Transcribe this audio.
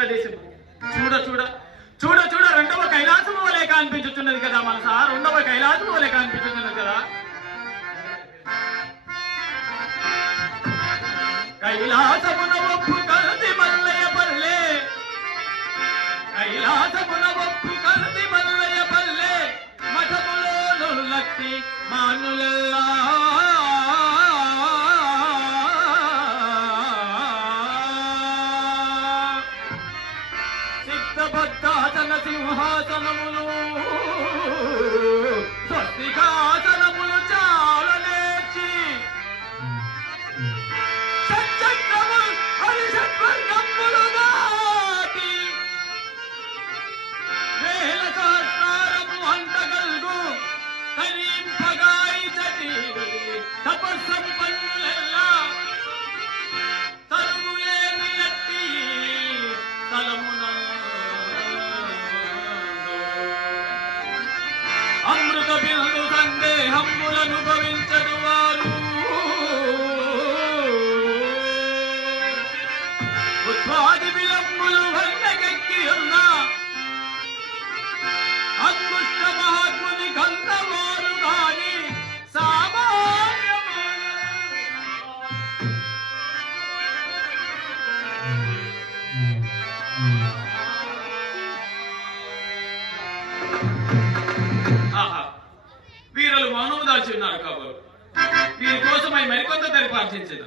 ప్రదేశం. చూడ చూడ చూడ చూడ రెండవ కైలాసము వలె కనిపించుతున్నది కదా మనసా, రెండవ కైలాసము వలె కనిపించుతున్నది కదా. కైలాసమున ఒప్పు కలది మల్లయ్య పల్లె, కైలాసమున ఒప్పు కలది మల్లయ్య పల్లె, మఠములో నుల్లట్టి మానులెల్లా సిద్ధబద్ధాసన సింహాసనములు స్వస్తికాసనములు చాలా నేర్చి సచ్చక్రములు హరిషట్వర్గములు దాటి వేల సహస్రారము అంటగల్గు కరీంపగాయితటి తపస్సంపన్నులెల్లా తరువులేని ఎట్టి తలమున అమృత బిందు సందేహములను భవించదు వారు. ఉత్పాది విలంబులు వల్లకెక్కి ఉన్న అద్భుత మహాత్ముని గంధవారు గాని సామాన్యము. వీరులు మౌనము దాల్చి ఉన్నారు కాబోలు. వీరి కోసమై మరికొంత తెరిపార్చించదు.